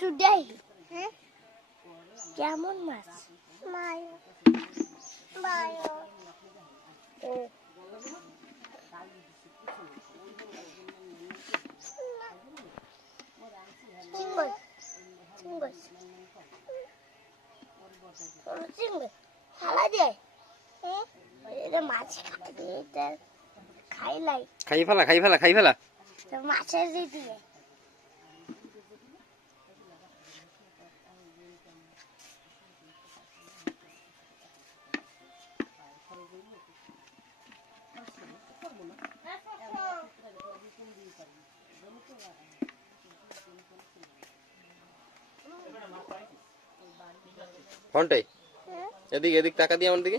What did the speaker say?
Today কেমন মাছ মায়ো মায়ো চিঙ্গল চিঙ্গল চিংড়ি খালা যায় এটা মাছ খাই খাই ফেলা খাই ফেলা খাই ফেলা মাছের দিয়ে ঘন্টায় এদিক এদিক টাকা দিয়ে আমার দিকে।